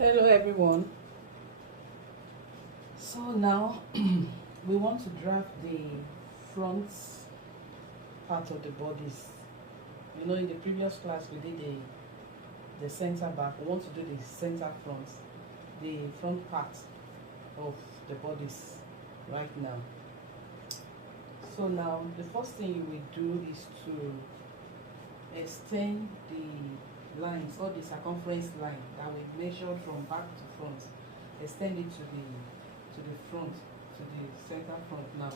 Hello everyone. So now we want to draft the front part of the bodies. You know, in the previous class we did the center back. We want to do the center front, the front part of the bodies right now. So now the first thing you will do is to extend the lines or the circumference line that we measured from back to front. Extend it to the front, to the center front. Now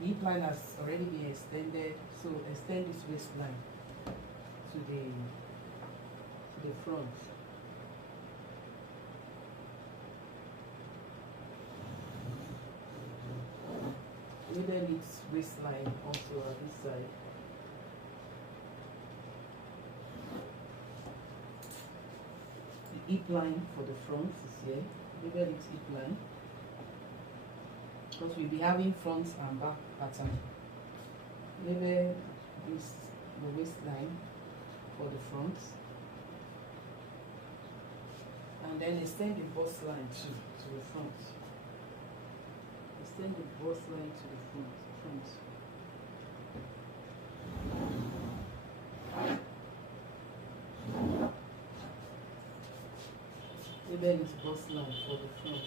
the hip line has already been extended, so extend this waistline to the front. Label its waistline also on this side. The hip line for the front is here. Label its hip line, because we'll be having front and back pattern. Label this the waistline for the front, and then extend the bust line to the front. Extend the bust line to the front. Label its bust line for the front.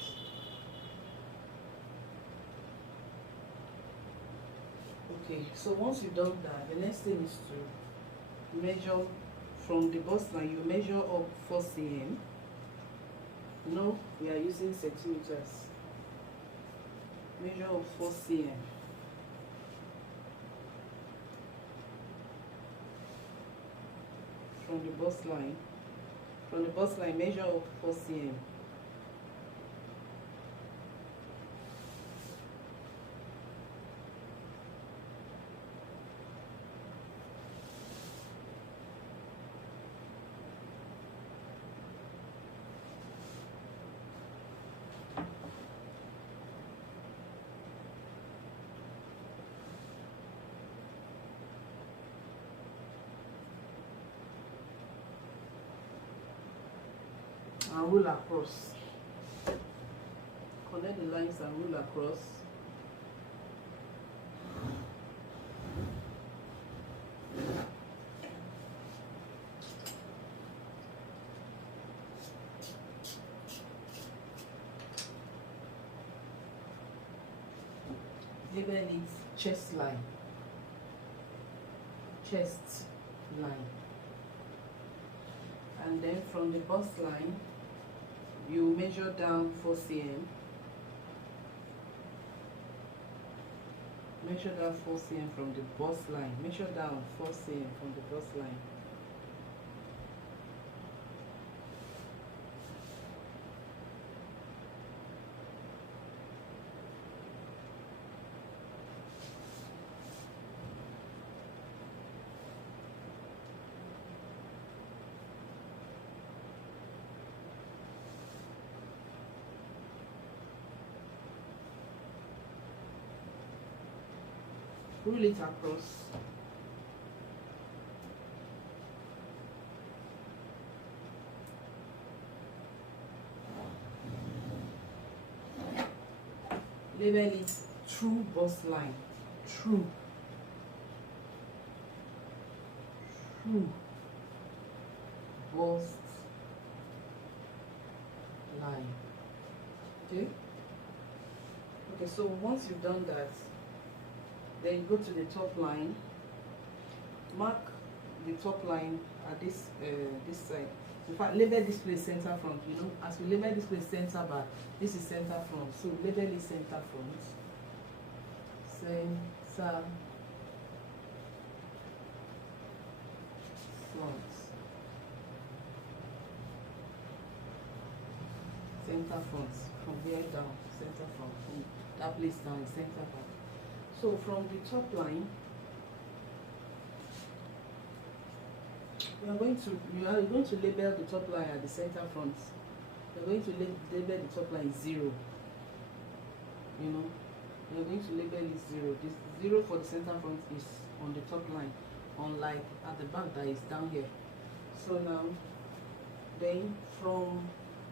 Okay, so once you've done that, the next thing is to measure from the bust line. You measure up 4 cm. You know, we are using centimeters. Measure up 4 cm. From the bust line. From the bust line, measure up 4 cm. And roll across. Connect the lines and roll across. Label it chest line. Chest line. And then from the bust line, you measure down 4 cm. Measure down 4 cm from the bust line. Measure down 4 cm from the bust line. Roll it across. Label it true bust line. True bust line. Okay, so once you've done that, then you go to the top line. Mark the top line at this side. In fact, label this place center front. You know, as we label this place center back, this is center front. So label it center front. Center front. Center front. From here down, center front. From that place down, center back. So from the top line, you are going to label the top line at the center front. You are going to label the top line 0. You know, you are going to label it 0. This 0 for the center front is on the top line, unlike at the back that is down here. So now, then from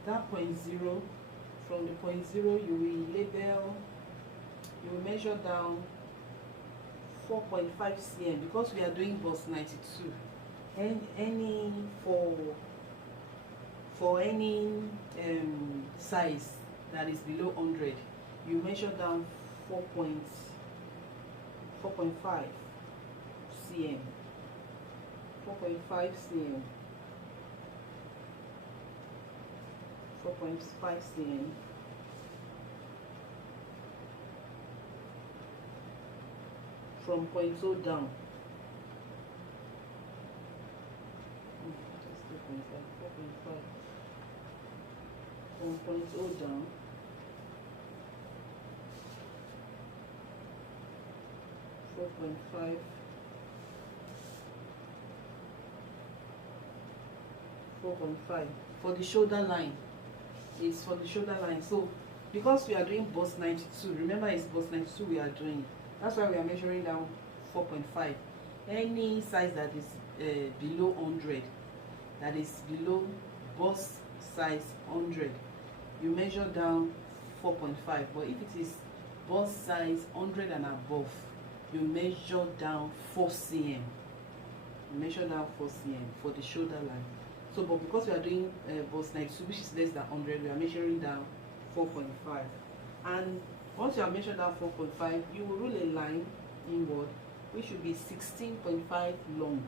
that point zero, from the point zero you will label, you will measure down 4.5 cm, because we are doing bust 92. And any for any size that is below 100, you measure down 4.5 cm, 4.5 cm, 4.5 cm. From point O down. Just 4.5. From point O down. .5. 4.5 for the shoulder line. It's for the shoulder line. So because we are doing bust 92, remember it's bust 92 we are doing. That's why we are measuring down 4.5. Any size that is below 100, that is below bust size 100, you measure down 4.5. But if it is bust size 100 and above, you measure down 4 cm. You measure down 4 cm for the shoulder line. So, but because we are doing bust 92, which is less than 100, we are measuring down 4.5. And once you have measured out 4.5, you will rule a line inward, which should be 16.5 long.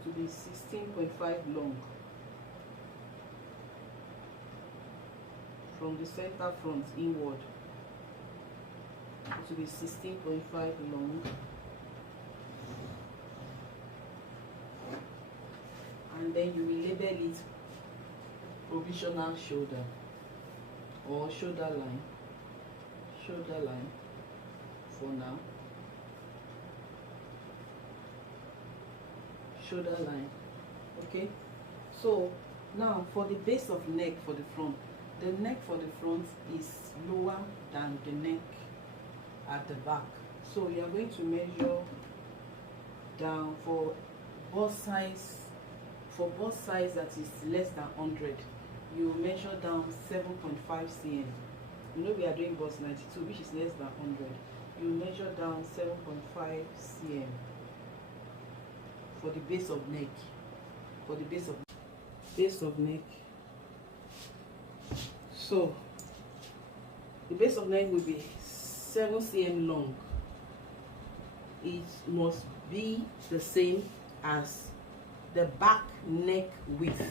It will be 16.5 long from the center front inward. It will be 16.5 long. And then you will label it provisional shoulder or shoulder line. Shoulder line for now. Shoulder line. Okay, so now for the base of neck for the front, the neck for the front is lower than the neck at the back. So you are going to measure down for bust size. For bust size that is less than 100, you measure down 7.5 cm. You know we are doing bust 92, which is less than 100. You measure down 7.5 cm for the base of neck. For the base of neck. So the base of neck will be 7 cm long. It must be the same as the back neck width.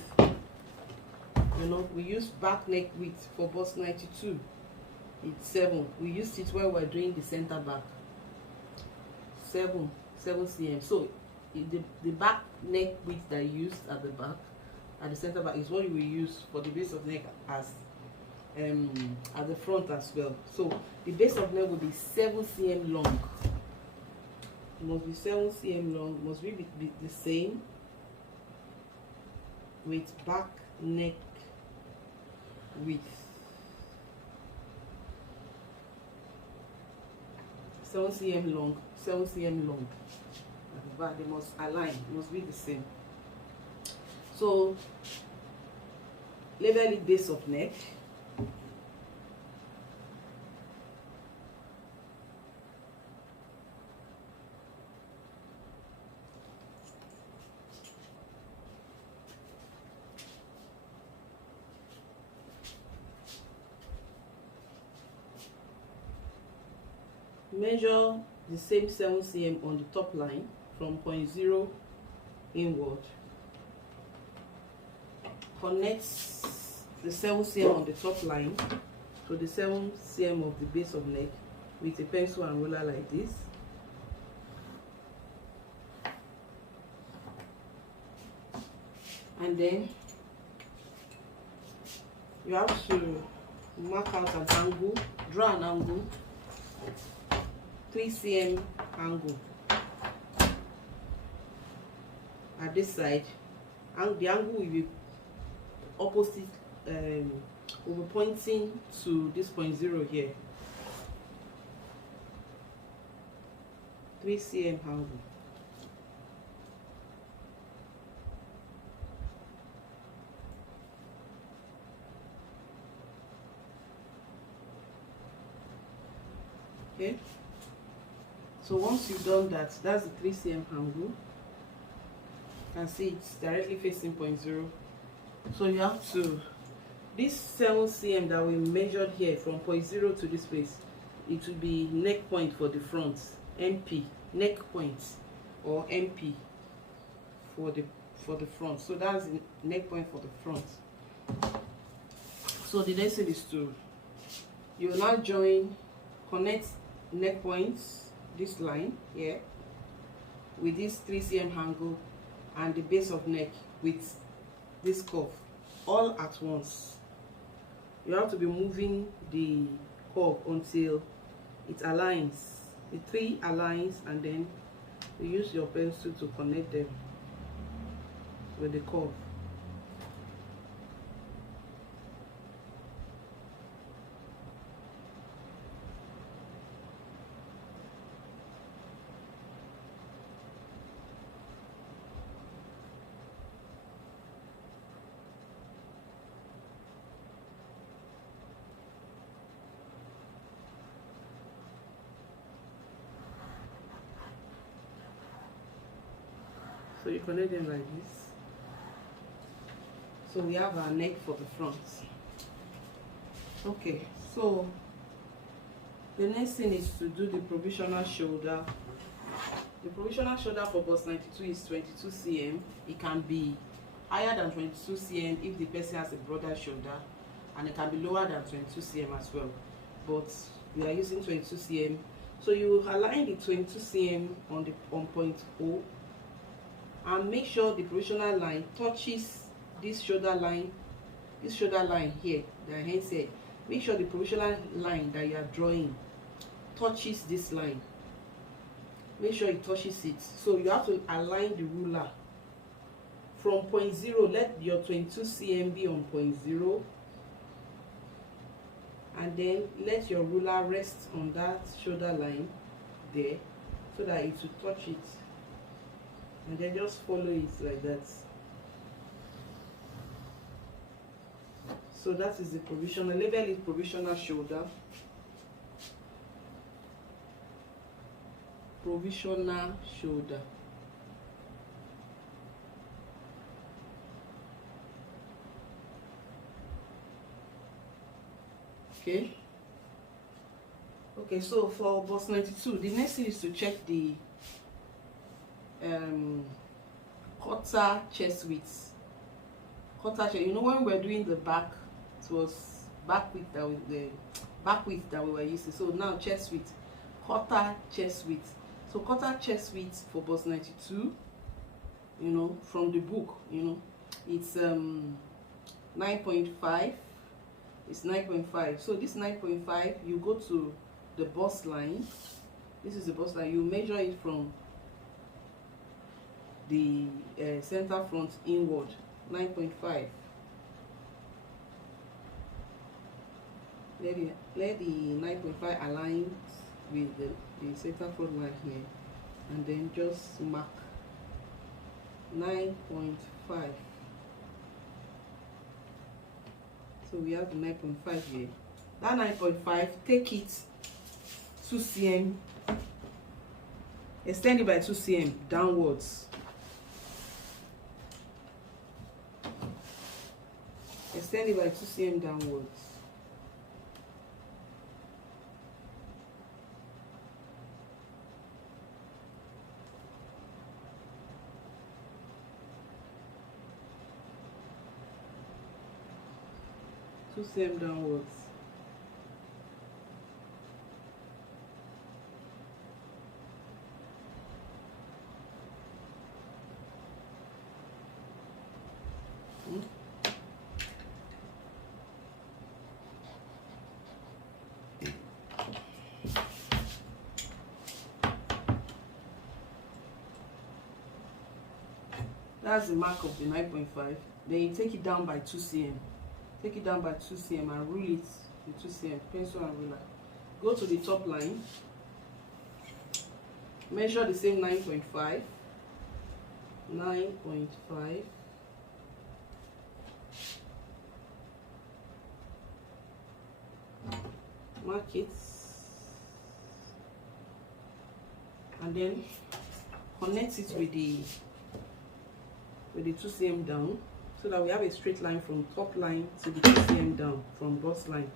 You know, we use back neck width for bust 92. It's 7. We used it while we're doing the center back. 7 cm. So the back neck width that you used at the back, at the center back, is what you will use for the base of neck as at the front as well. So the base of neck will be 7 cm long. It must be 7 cm long. Must be the same with back neck width. 7 cm long, 7 cm long. But they must align, must be the same. So label it base of neck. Measure the same 7 cm on the top line from point 0 inward. Connect the 7 cm on the top line to the 7 cm of the base of neck with a pencil and ruler like this. And then you have to mark out an angle, draw an angle, 3 cm angle at this side, and the angle will be opposite, will be pointing to this point 0 here. 3 cm angle. Okay, so once you've done that, that's the 3 cm angle. You can see it's directly facing 0.0. So you have to, this 7 cm that we measured here from 0.0 to this place, it will be neck point for the front, MP, neck point, or MP for the front. So that's the neck point for the front. So the next thing is to, you will now join, connect neck points, this line here, with this 3 cm angle, and the base of neck with this curve, all at once. You have to be moving the curve until it aligns, the 3 aligns, and then you use your pencil to connect them with the curve. So you connect them like this. So we have our neck for the front. Okay, so the next thing is to do the provisional shoulder. The provisional shoulder for bust 92 is 22 cm. It can be higher than 22 cm if the person has a broader shoulder, and it can be lower than 22 cm as well. But we are using 22 cm. So you align the 22 cm on point O, and make sure the provisional line touches this shoulder line here, the hands here. Make sure the provisional line that you are drawing touches this line. Make sure it touches it. So you have to align the ruler from 0.0. Let your 22 cm be on 0.0, and then let your ruler rest on that shoulder line there, so that it will touch it, and then just follow it like that. So that is the provisional, label is provisional shoulder. Provisional shoulder. Okay. Okay, so for bust 92, the next thing is to check the quarter chest width. Quarter chest, you know, when we were doing the back, it was back width that we were using. So now chest width, quarter chest width. So quarter chest width for bust 92, you know, from the book, you know, it's 9.5. It's 9.5. So this 9.5, you go to the bust line. This is the bust line. You measure it from the center front inward. 9.5. Let the 9.5 align with the center front line here, and then just mark 9.5. So we have the 9.5 here. That 9.5, take it 2 cm, extend it by 2 cm downwards. Extend it by 2 cm downwards. Two cm downwards. That's the mark of the 9.5. Then you take it down by 2 cm. Take it down by 2 cm and rule it with 2 cm, pencil and ruler. Go to the top line. Measure the same 9.5. 9.5. Mark it. and then connect it with the 2 cm down, so that we have a straight line from top line to the 2 cm down from bust line.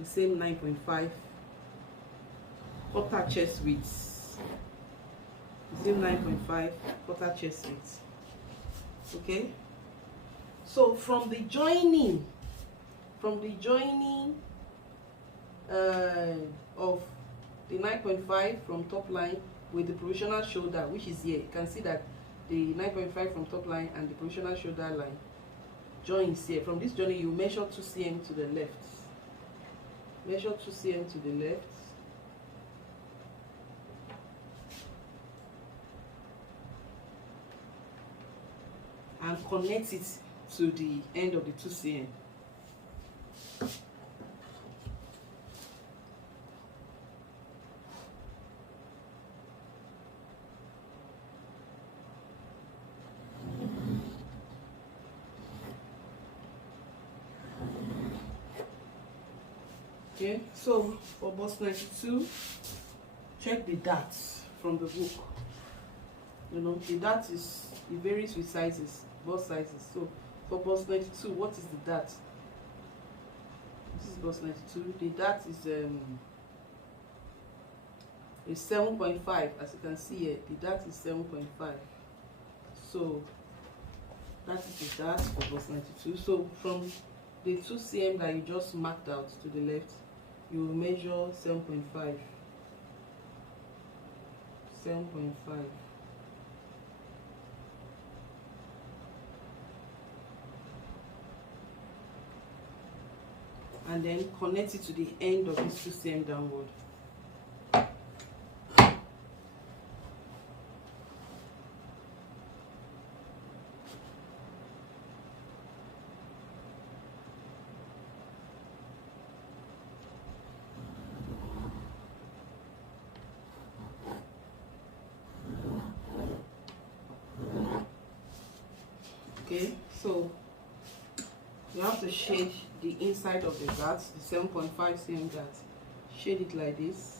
The same 9.5 quarter chest width. The same 9.5 quarter chest width. Okay. So from the joining of the 9.5 from top line with the provisional shoulder, which is here, you can see that the 9.5 from top line and the provisional shoulder line joins here. From this joining, you measure 2 cm to the left. Measure 2 cm to the left. And connect it to the end of the 2 cm. Okay, so for bust 92, check the darts from the book. You know, the dart it varies with sizes, bust sizes. So for bust 92, what is the dart? This is bust 92. The dart is 7.5, as you can see here. The dart is 7.5. So that is the dart for bust 92. So from the 2 cm that you just marked out to the left, you will measure 7.5. 7.5. And then connect it to the end of this 2 cm downward. Okay, so you have to shade the inside of the dart, the 7.5 cm dart. Shade it like this,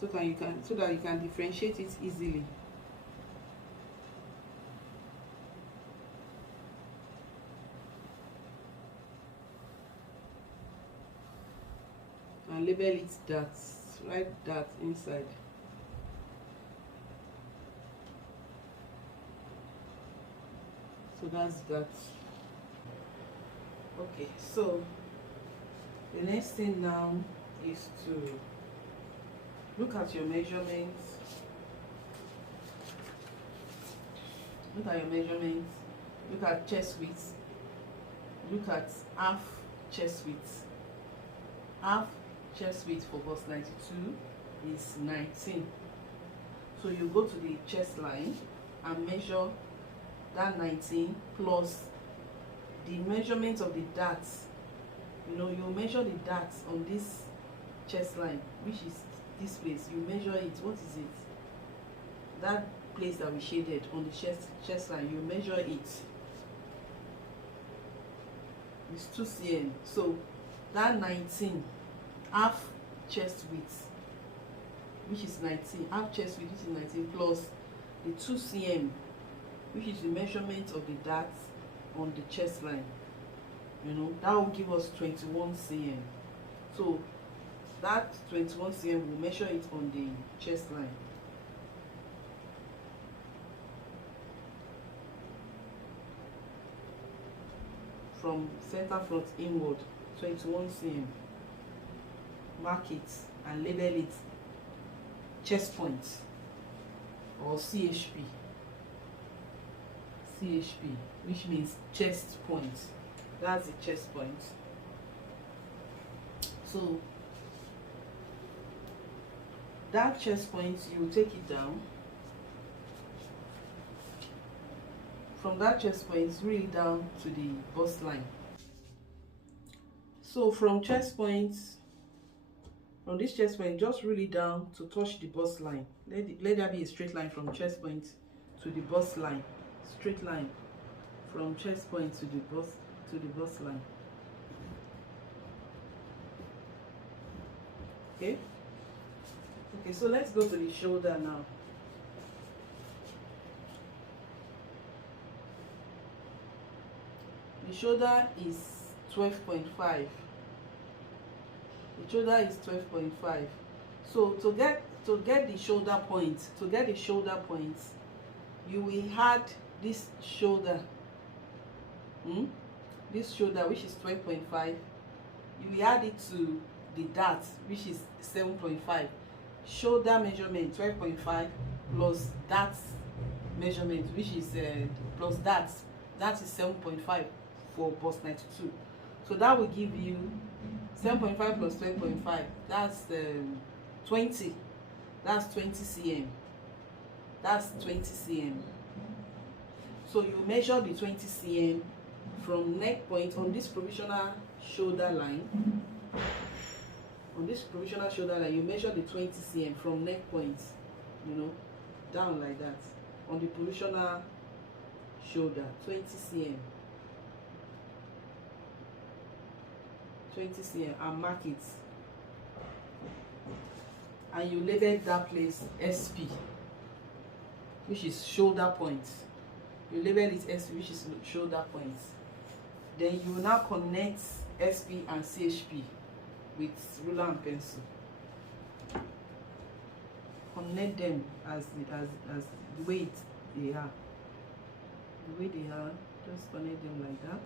so that you can differentiate it easily. And label it dart. Write dart inside. So that's that. Okay, so the next thing now is to look at your measurements. Look at your measurements. Look at chest width. Look at half chest width. Half chest width for bust 92 is 19. So you go to the chest line and measure that 19 plus the measurement of the darts. You know, you measure the darts on this chest line, which is this place. You measure it. What is it? That place that we shaded on the chest line. You measure it. It's 2 cm. So that 19, half chest width, which is 19, half chest width, which is 19, plus the 2 cm, which is the measurement of the dart on the chest line. You know, that will give us 21 cm. So that 21 cm, we'll measure it on the chest line. From center front inward, 21 cm. Mark it and label it chest point or CHP. CHP, which means chest point. That's the chest point. So that chest point, you will take it down. From that chest point, really down to the bust line. So from chest point, from this chest point, just really down to touch the bust line. Let there be a straight line from chest point to the bust line. Straight line from chest point to the bust line. Okay. Okay, so let's go to the shoulder now. The shoulder is 12.5. The shoulder is 12.5. So to get the shoulder point, you will add this shoulder, this shoulder, which is 12.5. You will add it to the dart, which is 7.5. Shoulder measurement 12.5 plus dart measurement, which is plus that is 7.5 for bust 92. So that will give you 7.5 plus 12.5, that's 20. That's 20 cm. That's 20 cm. So you measure the 20 cm from neck point on this provisional shoulder line. On this provisional shoulder line, you measure the 20 cm from neck point, you know, down like that. On the provisional shoulder, 20 cm. 20 cm, and mark it. And you label that place SP, which is shoulder point. You label it SP, which is shoulder point. Then you will now connect SP and CHP with ruler and pencil. Connect them as the way they are. The way they are, just connect them like that.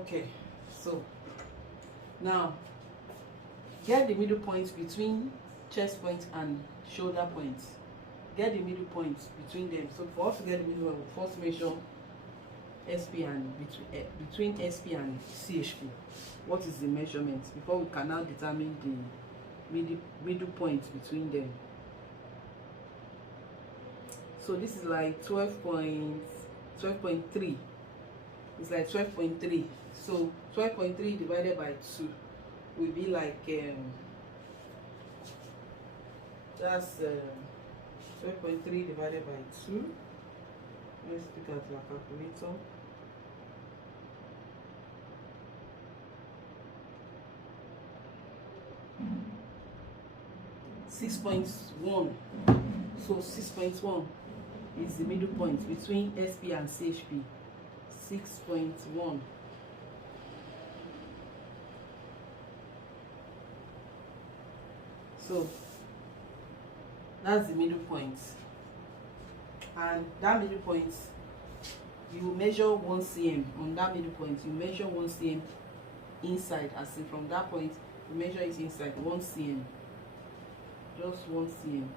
Okay, so now get the middle point between chest point and shoulder point. Get the middle point between them. So for us to get the middle one, we'll first measure SP and between SP and CHP. What is the measurement before we can now determine the middle point between them. So this is like 12.3. It's like 12.3. So 12.3 divided by 2 will be like that's 12.3 divided by 2. Let's look at our calculator. .1. So 6.1 is the middle point between SP and CHP. 6.1. So that's the middle point, and that middle point, you measure 1 cm on that middle point. You measure 1 cm inside, as in from that point you measure it inside 1 cm, just 1 cm.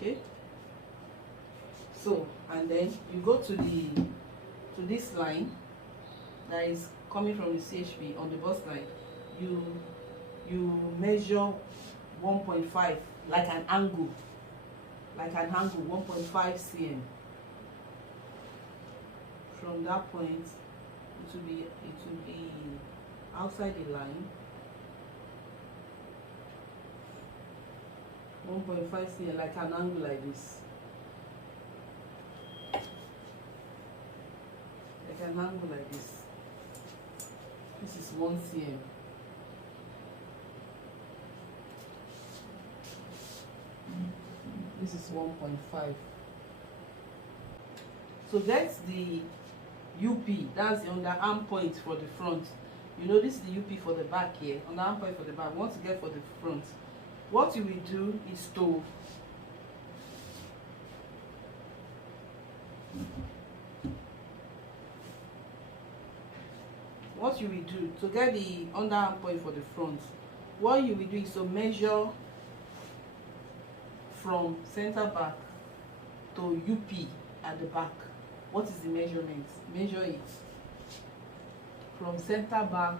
Okay, so and then you go to this line that is coming from the CHP on the bust line. You measure 1.5, like an angle 1.5 cm. From that point it will be outside the line 1.5 cm, like an angle like this. Like an angle like this. This is 1 cm. This is 1.5. So that's the UP. That's the underarm point for the front. You know, this is the UP for the back here. Underarm point for the back. Once you get for the front, what you will do is to get the underarm point for the front, what you will do is to measure from center back to UP at the back. What is the measurement? Measure it from center back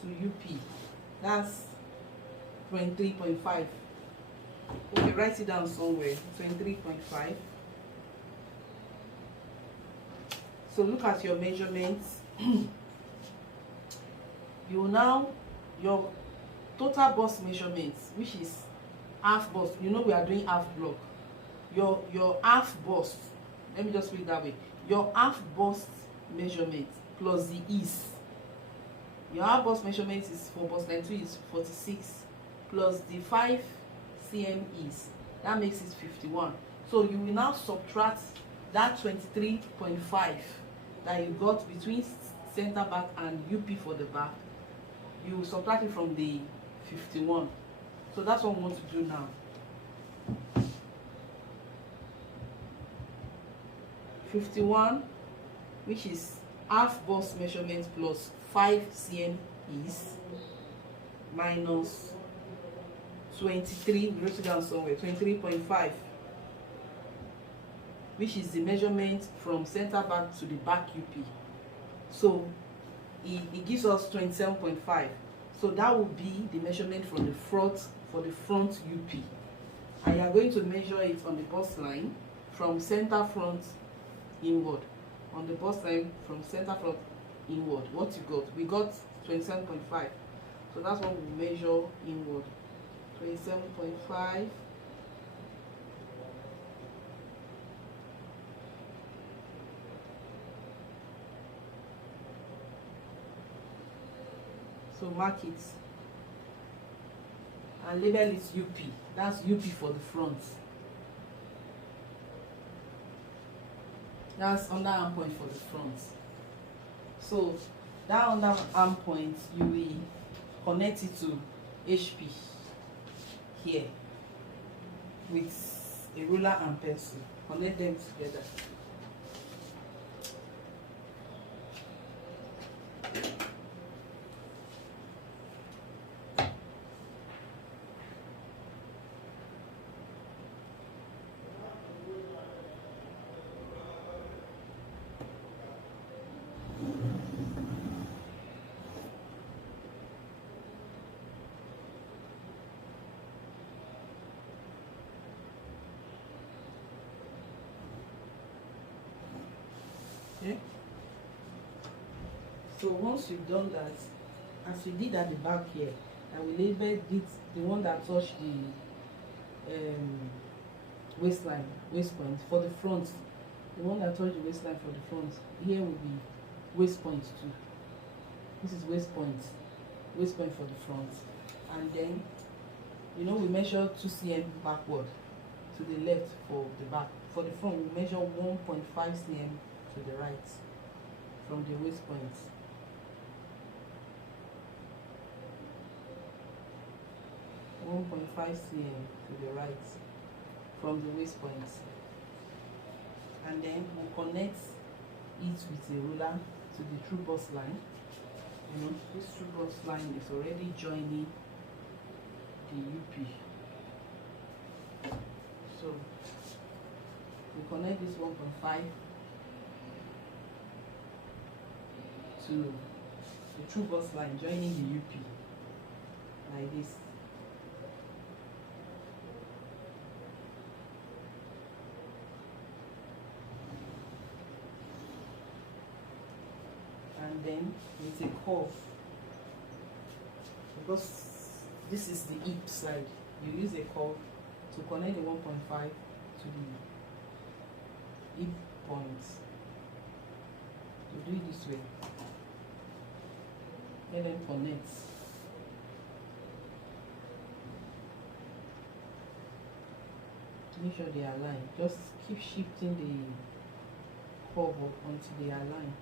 to UP. That's 23.5. Okay, write it down somewhere. 23.5. So look at your measurements. you will now, your total bust measurement, which is half bust, you know we are doing half block, your half bust, let me just put it that way, your half bust measurement plus the ease, your half bust measurement is for bust line 2 is 46 plus the 5 cm ease, that makes it 51. So you will now subtract that 23.5 that you got between center back and UP for the back, you will subtract it from the 51. So that's what we want to do now. (51), which is half bust measurement plus 5 cm ease, minus 23, we wrote it down somewhere, 23.5, which is the measurement from center back to the back UP. So it gives us 27.5. So that will be the measurement from the front, for the front UP. And you are going to measure it on the bust line from center front inward. On the bust line from center front inward, what you got? We got 27.5. So that's what we measure inward. 27.5 so mark it and label it UP. That's UP for the front. That's under arm point for the front. So that under arm point, you will connect it to HP here with a ruler and pencil. Connect them together. Okay. So once you've done that, as you did at the back here, I will label it the one that touched the waistline, waist point for the front. The one that touched the waistline for the front here will be waist point too. This is waist point for the front. And then, you know, we measure 2 cm backward to the left for the back. For the front, we measure 1.5 cm to the right from the waist point. (1.5 cm to the right from the waist point, and then we'll connect it with a ruler to the true bust line. You know, this true bust line is already joining the UP. So we connect this 1.5 to the true bust line joining the UP like this. And then with a curve, because this is the hip side, you use a curve to connect the 1.5 to the hip point. You do it this way, and then connect. Make sure they align. Just keep shifting the curve up until they align.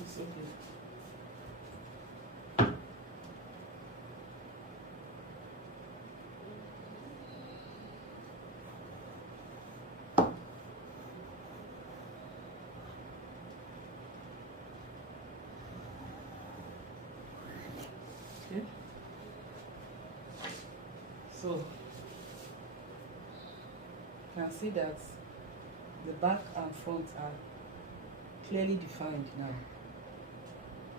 It's okay. Okay, so you can see that the back and front are clearly defined now.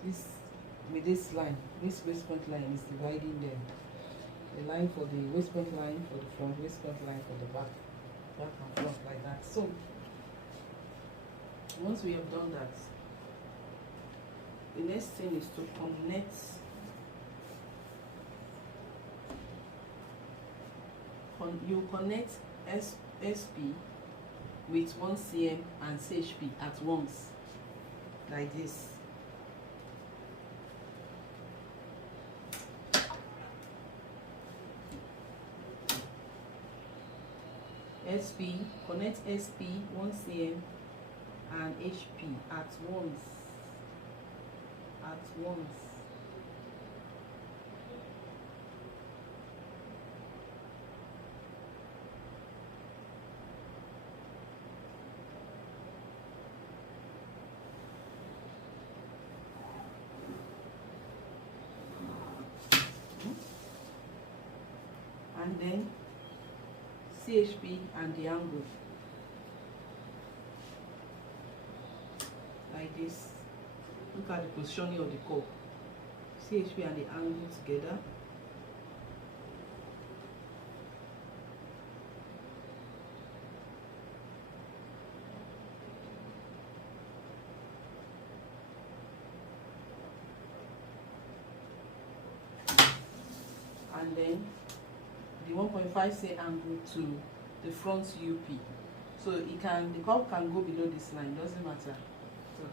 This with this line, this waistband line is dividing them. The line for the waistband line for the front, waistband line for the back and front, like that. So once we have done that, the next thing is to connect you connect SP with 1 cm and CHP at once, like this. Connect SP 1 cm and HP at once. And then CHP and the angle, like this. Look at the positioning of the curve. CHP and the angle together. And then the 1.5 cm angle to the front UP. So the curve can go below this line, doesn't matter. So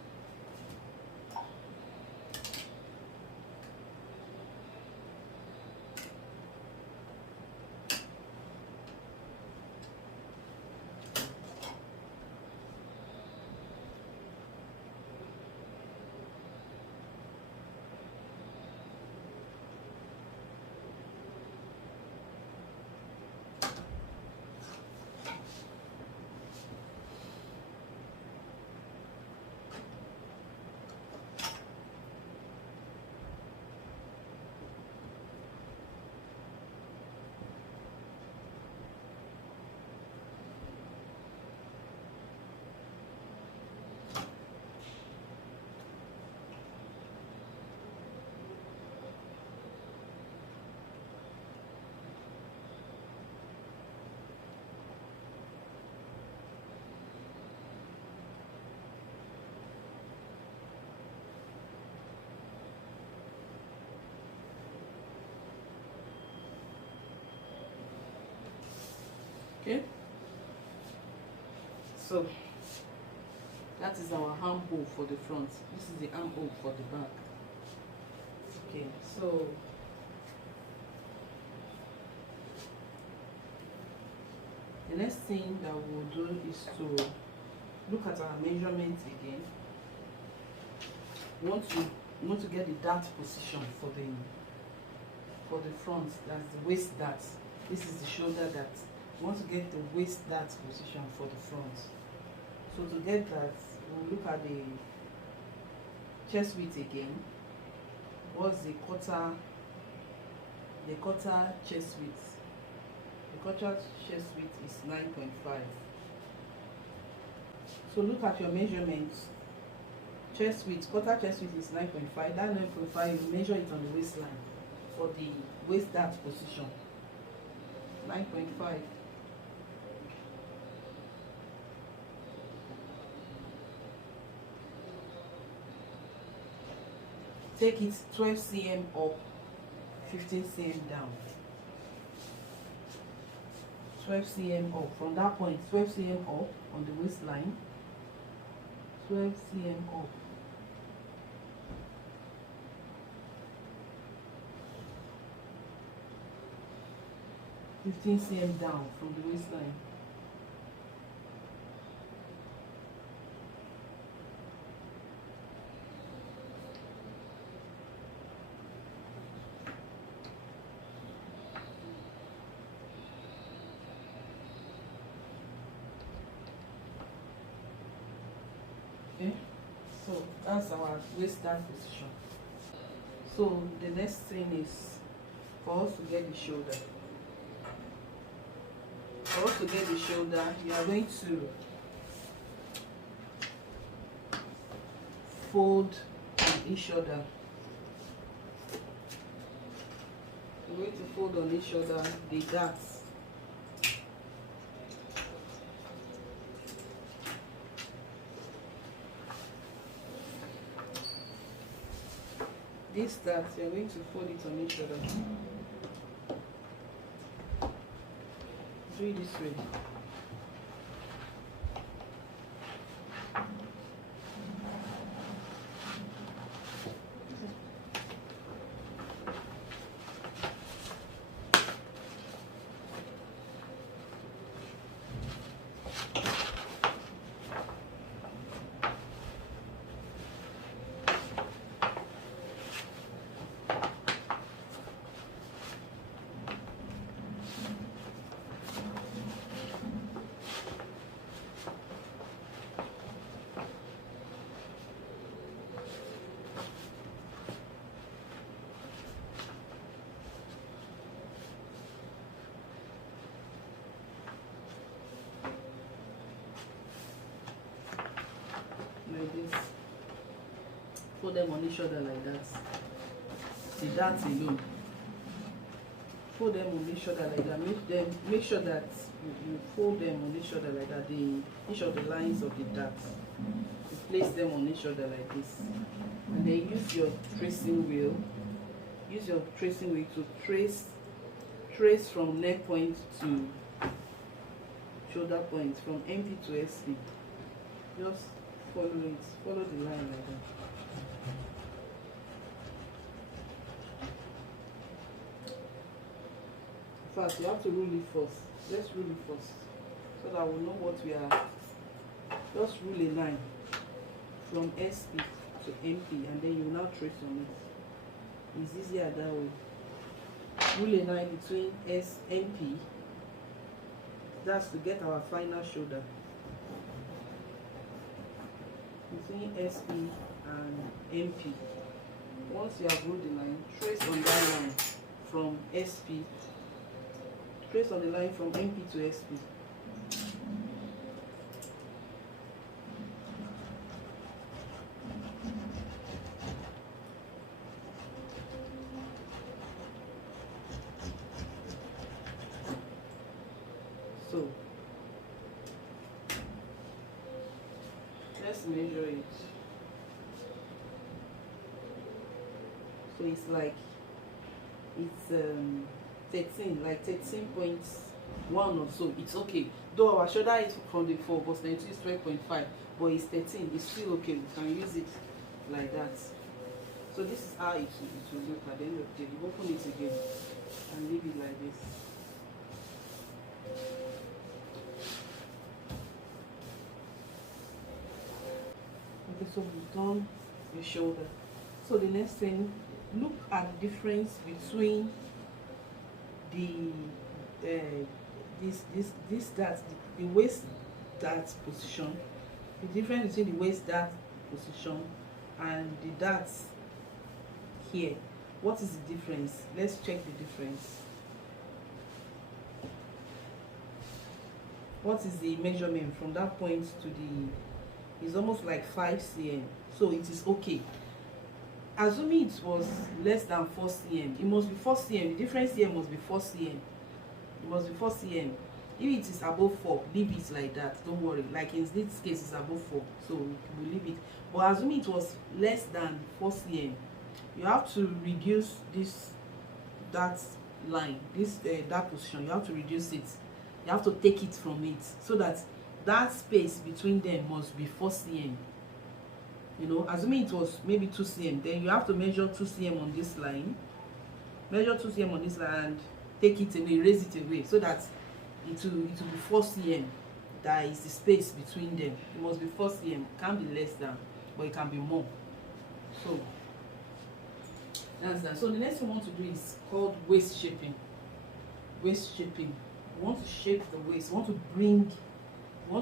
okay, so that is our armhole for the front. This is the armhole for the back. Okay, so the next thing that we'll do is to look at our measurements again. We want to get the dart position for the front. That's the waist dart. This is the shoulder dart. We want to get the waist dart position for the front. So to get that, we'll look at the chest width again. What's the quarter chest width? The quarter chest width is 9.5. So look at your measurements. Chest width, quarter chest width is 9.5. That 9.5, you measure it on the waistline for the waist dart position. 9.5. Take it 12 cm up, 15 cm down. 12 cm up. From that point, 12 cm up on the waistline. 12 cm up. $15 cm down from the waistline. Okay, so that's our waist down position. So the next thing is for us to get the shoulder. For us to get the shoulder, you are going to fold on each shoulder. You're going to fold on each shoulder the darts. This darts, you're going to fold it on each shoulder. Do it this way. Like this. Fold them on each other like that. The darts alone. Fold them on each other like that. Make sure that you fold them on each other like that. Each of the lines of the darts. You place them on each other like this. And then use your tracing wheel. Use your tracing wheel to trace from neck point to shoulder point, from MP to SP. Just follow it. Follow the line like that. First, you have to rule it first. Let's rule it first, so that we know what we are. Just rule a line from SP to MP, and then you will now trace on it. It's easier that way. Rule a line between MP. That's to get our final shoulder. Between SP and MP. Once you have ruled the line, trace on that line from SP. Trace on the line from MP to SP. So let's measure it. So it's like it's 13, like 13.1 or so. It's okay, though our shoulder is from the 4 but then it is 12.5, but it's 13. It's still okay. We can use it like that. So this is how it will look at the end of the day. You open it again and leave it like this. Okay, so we've done the shoulder. So the next thing, look at the difference between the waist dart position, the difference between the waist dart position and the darts here. What is the difference? Let's check the difference. What is the measurement from that point to the? It's almost like 5 cm, so it is okay. Assuming it was less than 4 cm, it must be 4 cm. The difference here must be 4 cm. It must be 4 cm. If it is above 4, leave it like that. Don't worry. Like in this case, it's above 4, so we'll leave it. But assuming it was less than 4 cm, you have to reduce that line, that position. You have to reduce it. You have to take it from it, so that that space between them must be 4 cm. You know, assuming it was maybe 2 cm, then you have to measure 2 cm on this line. Measure 2 cm on this line and take it away, raise it away, so that it will be 4 cm. That is the space between them. It must be 4 cm. It can't be less than, but it can be more. So that's that. So the next thing we want to do is called waist shaping. Waist shaping. We want to shape the waist. We want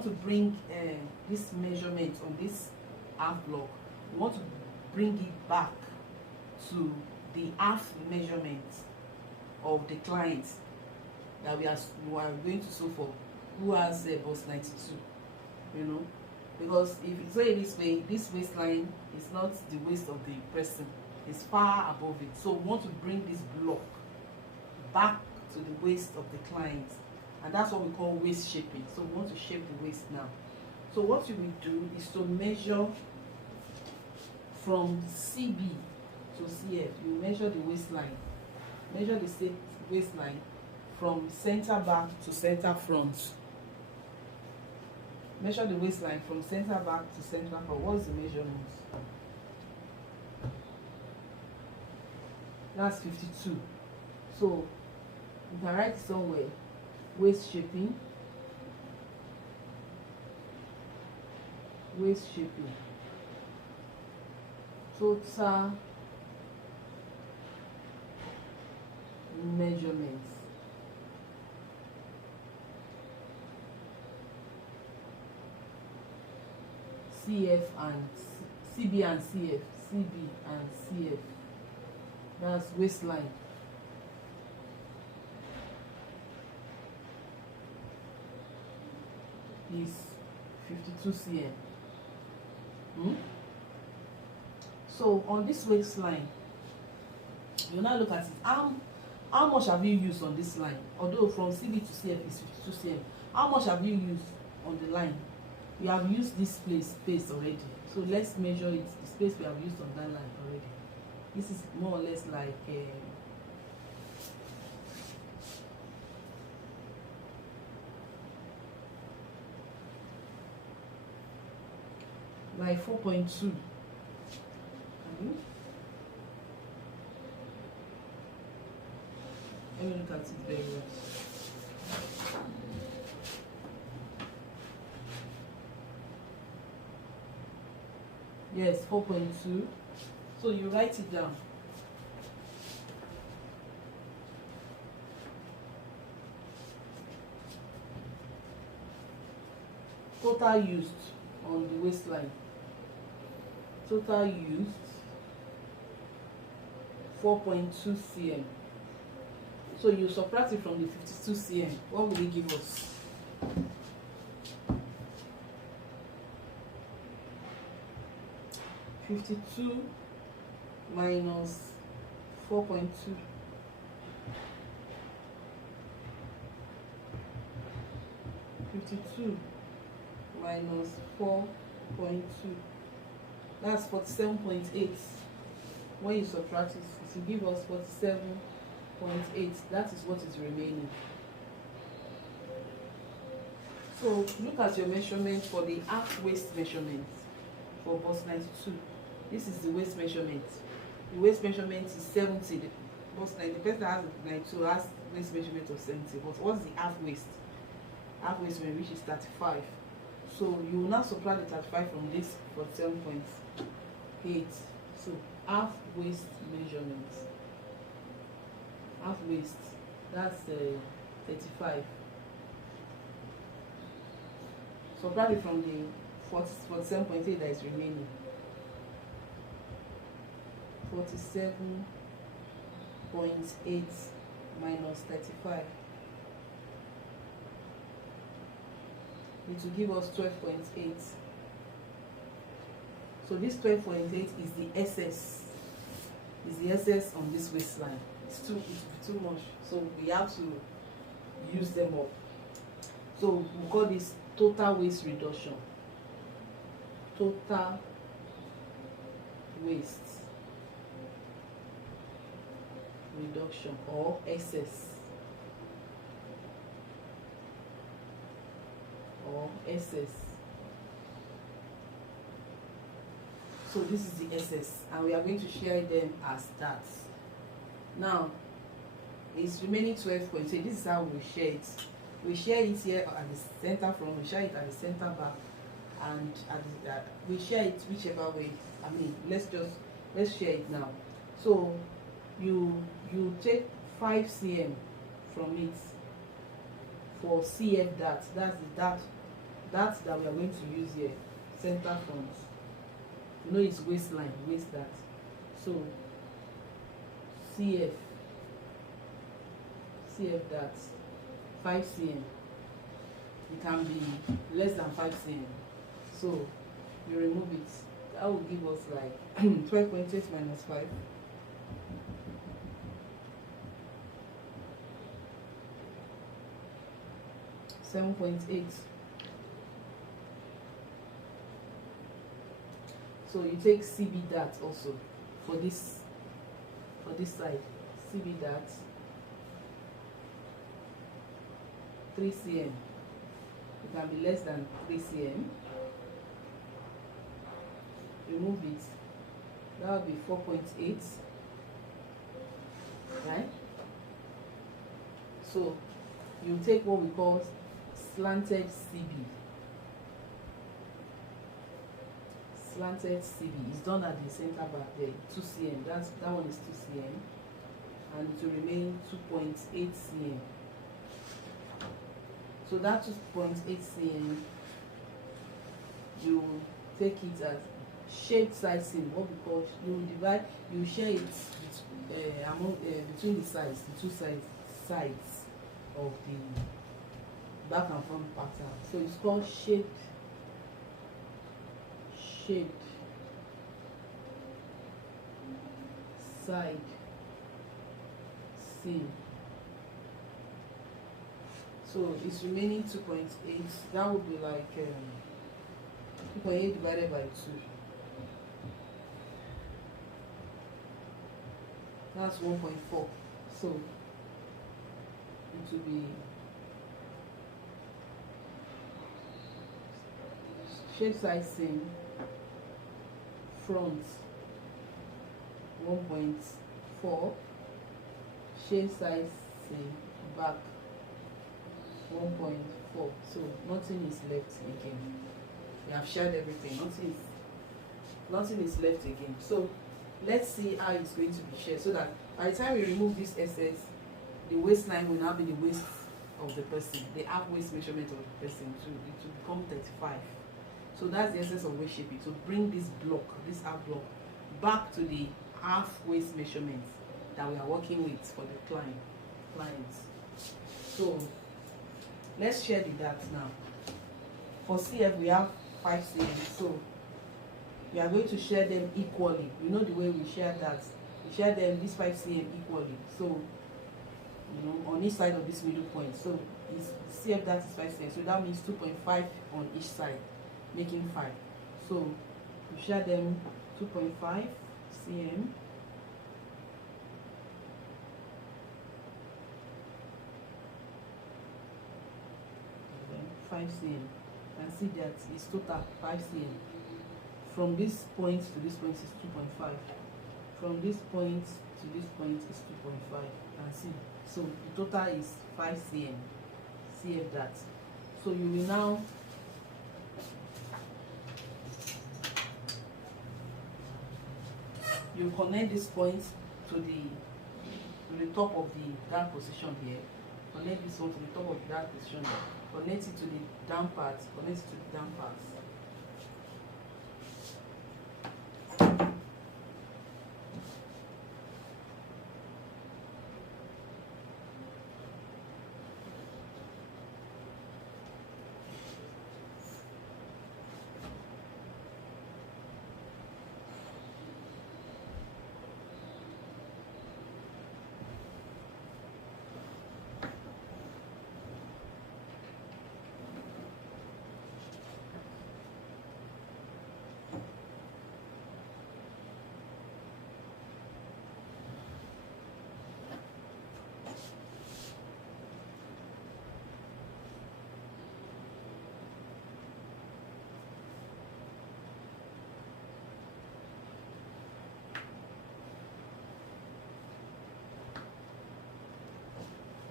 to bring this measurement on this half block. We want to bring it back to the half measurement of the client that we are going to sew for, who has bust 92, you know, because if you sew it this waistline is not the waist of the person, it's far above it. So we want to bring this block back to the waist of the client, and that's what we call waist shaping. So we want to shape the waist now. So what you will do is to measure from CB to CF. You measure the waistline, measure the waistline from center back to center front. Measure the waistline from center back to center front. What's the measurement? That's 52. So you can write somewhere waist shaping, total measurements. CF and CB and CF, CB and CF. That's waistline. Is 52 cm. So on this waistline, you now look at it. How much have you used on this line? Although from CB to CF is 52 cm. How much have you used on the line? We have used this space already. So let's measure it. The space we have used on that line already. This is more or less like 4.2. Let me look at it very well. Yes, 4.2. So you write it down. Total used on the waistline. Total used 4.2 cm. So you subtract it from the 52 cm. What will it give us? (52) minus 4.2. 52 minus 4.2. That's 47.8. When you subtract it, it will give us 47.8. That is what is remaining. So look at your measurement for the half waist measurement for bust 92. This is the waist measurement. The waist measurement is 70. The bust 90, the person that has 92 has waist measurement of 70. But what's the half waist? Half waist measurement, which is 35. So you will now subtract the 35 from this 47.8. So half waist measurement. Half waist, that's 35. Subtract it from the 47.8 that is remaining. 47.8 minus 35. It will give us 12.8. So this 12.8 is the SS. Is the SS on this waistline. It's too much. So we have to use them up. So we call this total waist reduction. Total waist reduction, or SS, So this is the SS, and we are going to share them as that. Now it's remaining 12.8. This is how we share it. We share it here at the center front, we share it at the center back, and at the, we share it whichever way. I mean, let's share it now. So you take 5 cm from it for CF dart. That's the dart that we are going to use here. Center front. You know it's waistline, waist dart. So CF that 5 cm. It can be less than 5 cm. So you remove it. That will give us like 12.8 minus 5. 7.8. So you take CB dart also for this side. CB dart 3 cm. It can be less than 3 cm. Remove it. That will be 4.8. Right? So you take what we call slanted CB. Slanted CB is done at the center back there, 2 cm. That one is 2 cm, and it will remain 2.8 cm. So that 2.8 cm, you take it as shaped side seam. What we call, you share it among between the sides, the two sides of the back and front pattern. So it's called shaped side seam. So it's remaining 2.8. That would be like 2.8 divided by 2. That's 1.4. So it will be shape side seam front 1.4, shape side seam back 1.4. So nothing is left again. We have shared everything. Nothing is left again. So let's see how it's going to be shared, so that by the time we remove this excess, the waistline will now be the waist of the person, the half waist measurement of the person. So it will become 35. So that's the essence of waist shaping, to bring this half block back to the half waist measurement that we are working with for the clients. So let's share the dart now. For CF we have 5 cm, so we are going to share them equally. You know the way we share that. We share them this 5 cm equally. So on each side of this middle point. So CF dart is 5 cm. So that means 2.5 on each side, making 5. So we share them 2.5 cm. Then 5 cm. And see that it's total 5 cm. From this point to this point is 2.5. From this point to this point is 2.5. And see, so the total is 5 cm. CF that. So you will now connect this point to the top of the down position here. Connect this one to the top of the down position here. Connect it to the down part. Connect it to the down part.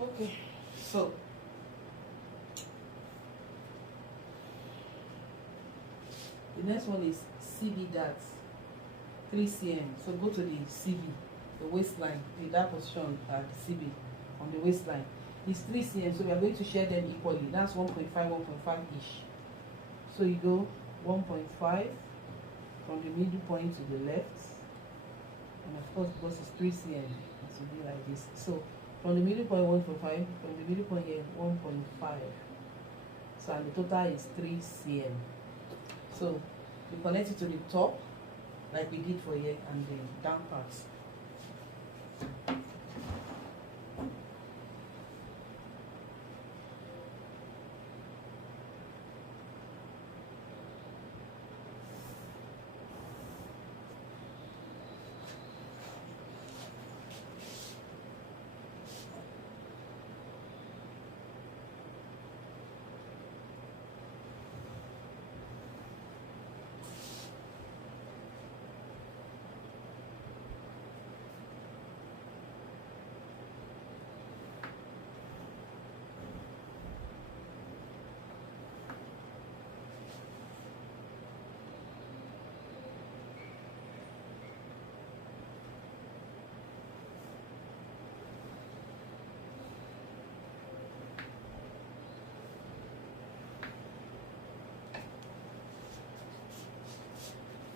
Okay, so the next one is CB dart 3 cm. So go to the CB, the waistline, the dart position at the CB on the waistline. It's 3 cm, so we are going to share them equally. That's 1.5, 1.5 ish. So you go 1.5 from the middle point to the left, and of course because it's 3 cm, it will be like this. So from the middle point 1.5, from the middle point here 1.5. So and the total is 3 cm. So we connect it to the top like we did for here and the down parts.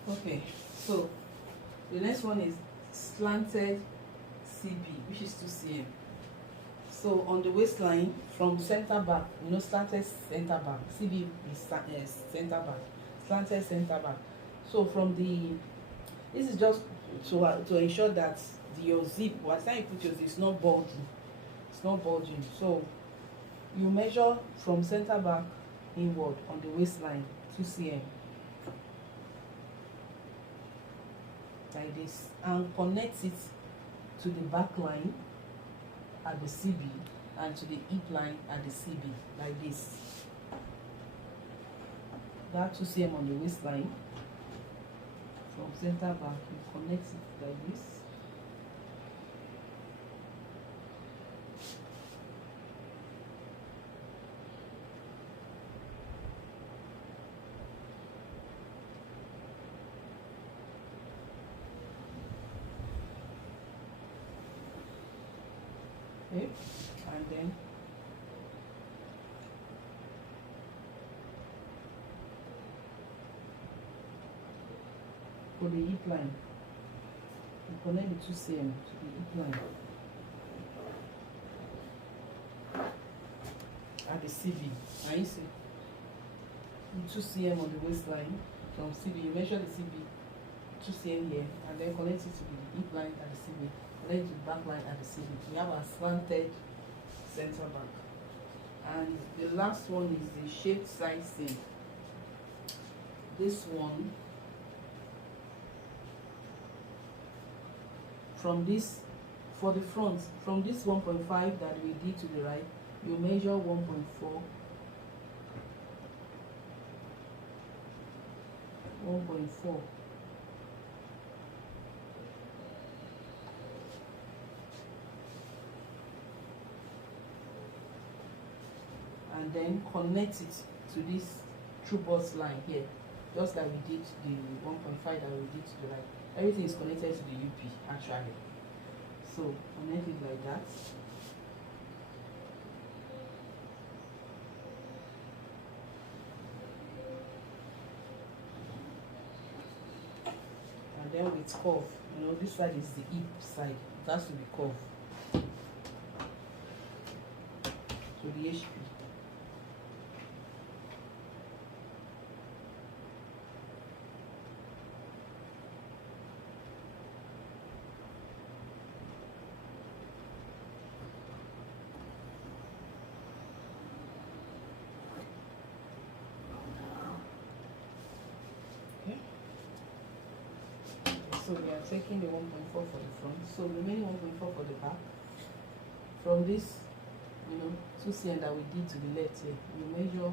Okay, so the next one is slanted CB, which is 2 cm. So on the waistline from center back, slanted center back, CB is center back, slanted center back. So from this is just to ensure that your zip, by the time you put your zip, it's not bulging. It's not bulging. So you measure from center back inward on the waistline 2 cm. Like this, and connect it to the back line at the CB and to the hip line at the CB like this. That 2 cm on the waistline from center back, you connect it like this. Okay, and then for the hip line, you connect the 2 cm to the hip line at the CB. And you see the 2 cm on the waistline from CB. You measure the CB 2 cm here, and then connect it to the hip line at the CB. Connect it to the back line at the CB. We have a slanted center back. And the last one is the shaped side seam. This one, from this, for the front, from this 1.5 that we did to the right, you measure 1.4, 1.4. And then connect it to this true bust line here, just like we did the 1.5 that we did to the right. Everything is connected to the UP actually. So connect it like that. And then with curve, this side is the hip side. It has to be curved to the HP. So we are taking the 1.4 for the front, so remaining 1.4 for the back. From this, 2 cm that we did to the left here, we measure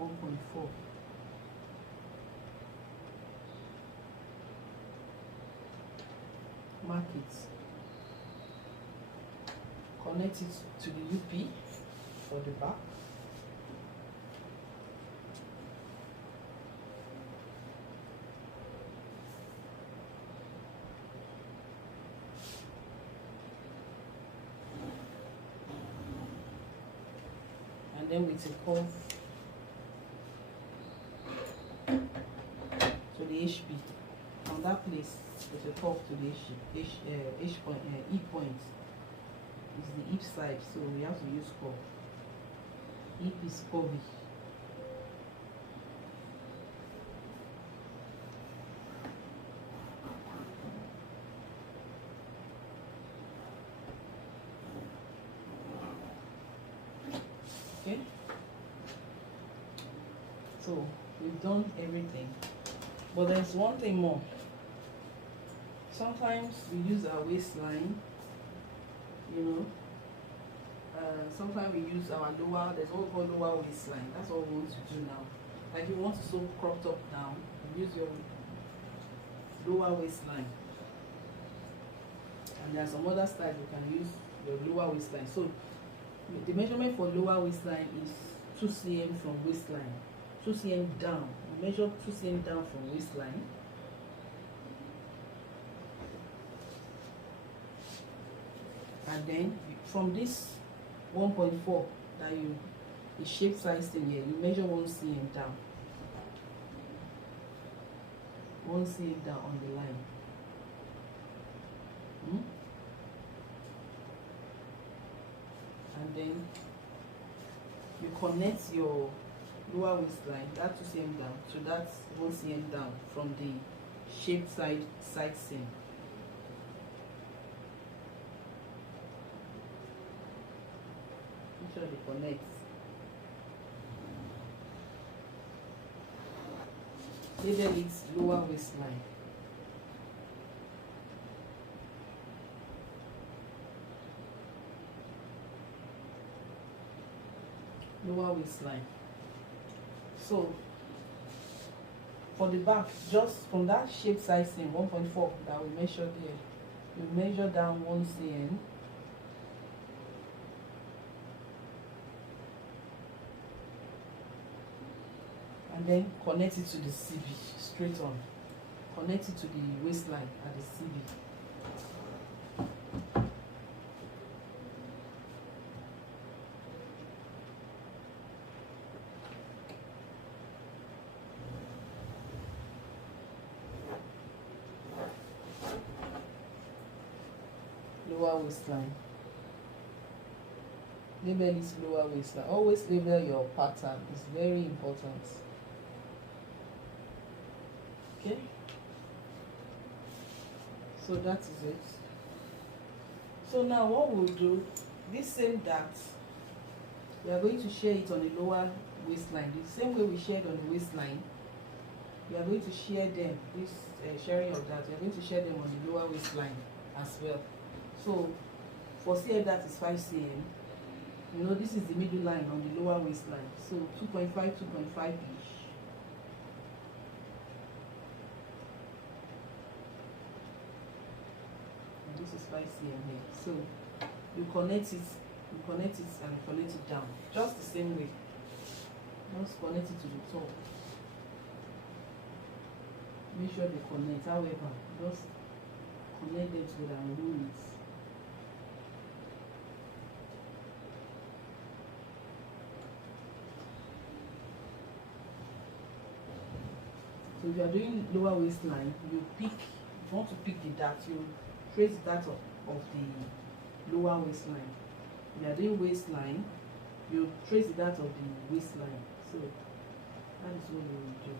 1.4. Mark it. Connect it to the UP for the back. And then with a curve to the HP and from that place there's a curve to the H point, E point is the hip side, so we have to use curve. Hip is curvy. Okay, so we've done everything, but there's one thing more. Sometimes we use our waistline, you know. Sometimes we use our lower, there's what we call lower waistline. That's what we want to do now. Like you want to sew crop top now, you use your lower waistline. And there's some other style you can use your lower waistline. So the measurement for lower waistline is 2 cm from waistline. 2 cm down. You measure 2 cm down from waistline. And then from this 1.4 that you the shape size thing here, you measure 1 cm down. 1 cm down on the line. And then you connect your lower waistline, that 2 cm down, to that 1 cm down from the shaped side seam. Make sure they connect. Label it lower waistline. Lower waistline. So for the back, just from that shape size seam 1.4 that we measured here, you measure down 1 cm. And then connect it to the CB straight on. Connect it to the waistline at the CB. Lower waistline. Label is lower waistline. Always label your pattern. It's very important. Okay, so that is it. So now what we'll do, this same dart, we are going to share it on the lower waistline the same way we shared on the waistline. We are going to share them, this sharing of that, we are going to share them on the lower waistline as well. So for CF that is 5 cm, you know, this is the middle line on the lower waistline, so 2.5 2.5 each. This is 5 cm here. So you connect it and connect it down. Just the same way. Just connect it to the top. Make sure they connect. However, just connect them together and roll it. So if you are doing lower waistline, you pick, if you want to pick the dart, you trace the dart of the lower waistline. If you are doing waistline, you trace the dart of the waistline. So that is what you will do.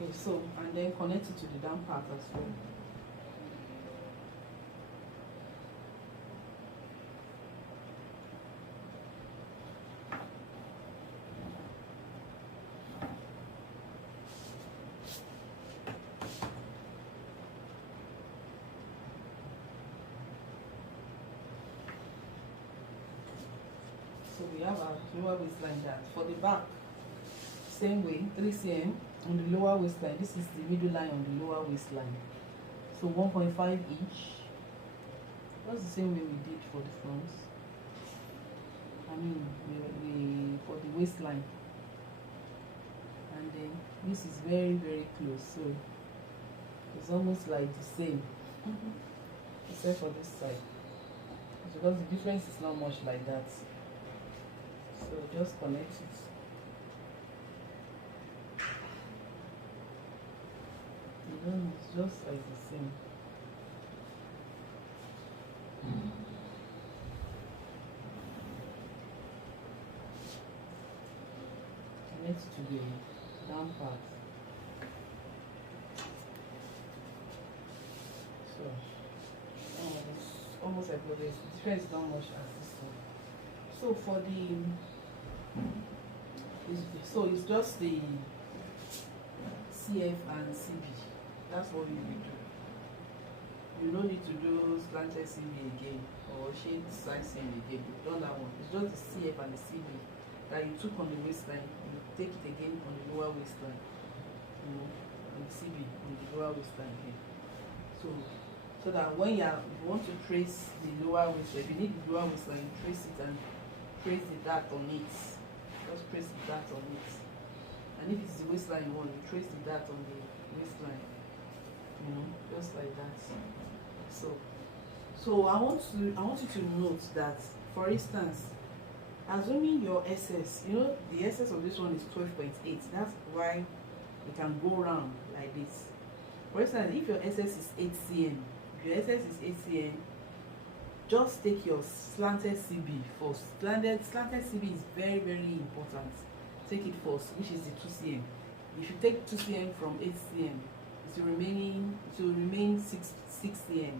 Okay, so and then connect it to the down part as well. So we have our lower waistline dart. For the back, same way, 3 cm on the lower waistline. This is the middle line on the lower waistline. So 1.5 each. That's the same way we did for the front. I mean, for the waistline. and then this is very close, so it's almost like the same except for this side, because the difference is not much like that. So just connect it. It's just like the same. Connect to the down part. So it's almost like what this. The difference is not much as this one. So for the it's just the CF and CB. That's what we will do. You don't need to do slanted CB again or shade size CM again. We've done that one. It's just the CF and the CB that you took on the waistline. You take it again on the lower waistline. And the CB on the lower waistline here. So that when if you want to trace the lower waistline, if you need the lower waistline, you trace it and trace the dart on it. Just trace the dart on it. And if it's the waistline you want, you trace the dart on the waistline. Just like that. So I want you to note that, for instance, assuming your SS, the SS of this one is 12.8. That's why you can go round like this. For instance, if your SS is 8 cm, just take your slanted CB first. Slanted CB is very important. Take it first, which is the 2 cm. If you take 2 cm from 8 cm, it will remain 6 cm.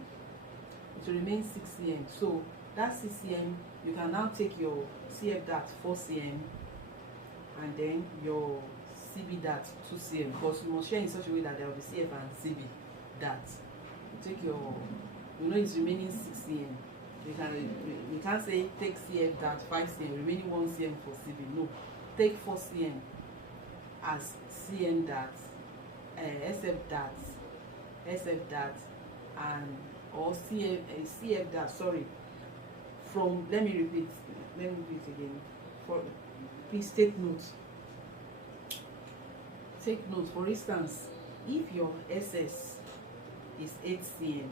It will remain 6 cm. So that 6 cm, you can now take your CF dart 4 cm and then your CB dart 2 cm, because you must share in such a way that there will be CF and CB dart. You take your, it's remaining 6 cm. You can't say take CF dart 5 cm, remaining 1 cm for CB. No, take 4 cm as CM dart, SF dart, and or CF dart. Sorry. From let me repeat again. Please take notes. Take notes. For instance, if your SS is 8 cm,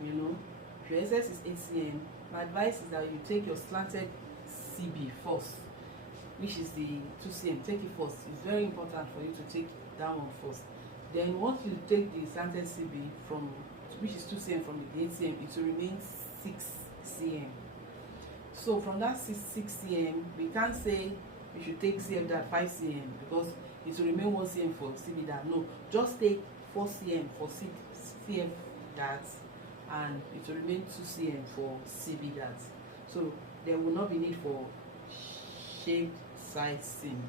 if your SS is 8 cm, my advice is that you take your slanted CB first, which is the 2 cm. Take it first. It's very important for you to take that one first. Then once you take the slanted CB which is 2 cm from the 8 cm, it will remain 6 cm. So from that 6 cm, we can't say you should take CF dart 5 cm because it will remain 1 cm for CB dart. No, just take 4 cm for CF dart and it will remain 2 cm for CB dart. So there will not be need for shaped side seam.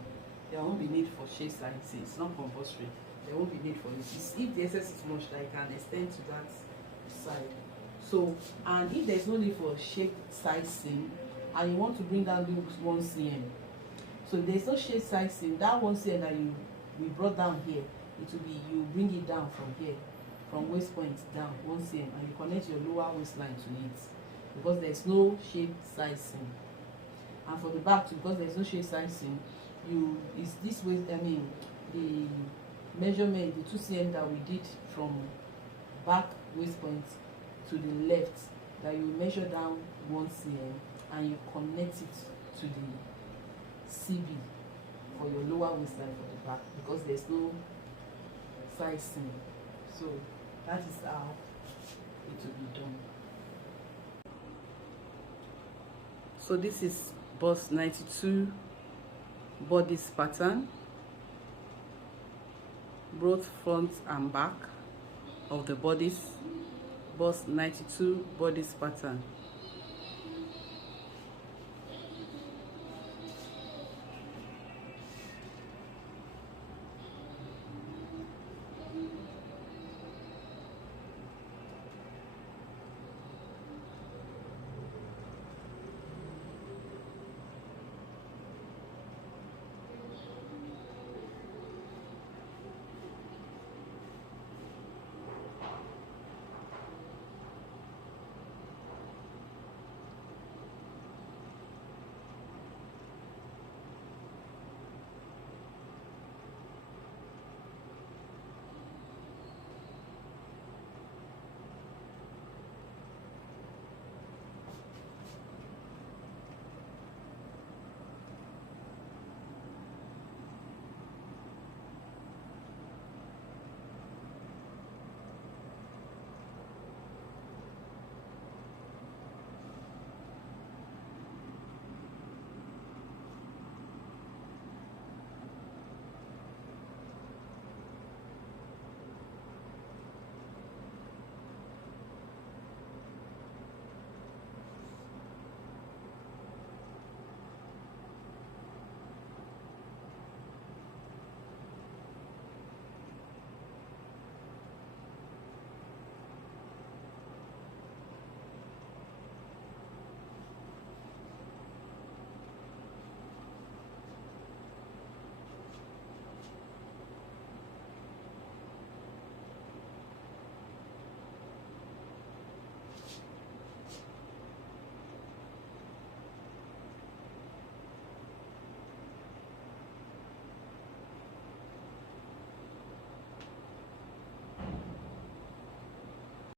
There won't be need for shaped side seam. It's not compulsory. There won't be need for this. If the SS is much, that you can extend to that side. So, and if there's no need for shaped side seam and you want to bring down the 1 cm, so there's no shaped side seam, that 1 cm that we brought down here, it will be, you bring it down from here, from waist point down 1 cm, and you connect your lower waistline to it, because there's no shaped side seam. And for the back too, because there's no shaped side seam, it's this way. The measurement, the 2 cm that we did from back waist point to the left, that you measure down 1 cm and you connect it to the CB for your lower waistline for the back, because there's no side seam. So that is how it will be done. So this is bust 92 bodice pattern, both front and back of the bodice. Bust 92 bodice pattern.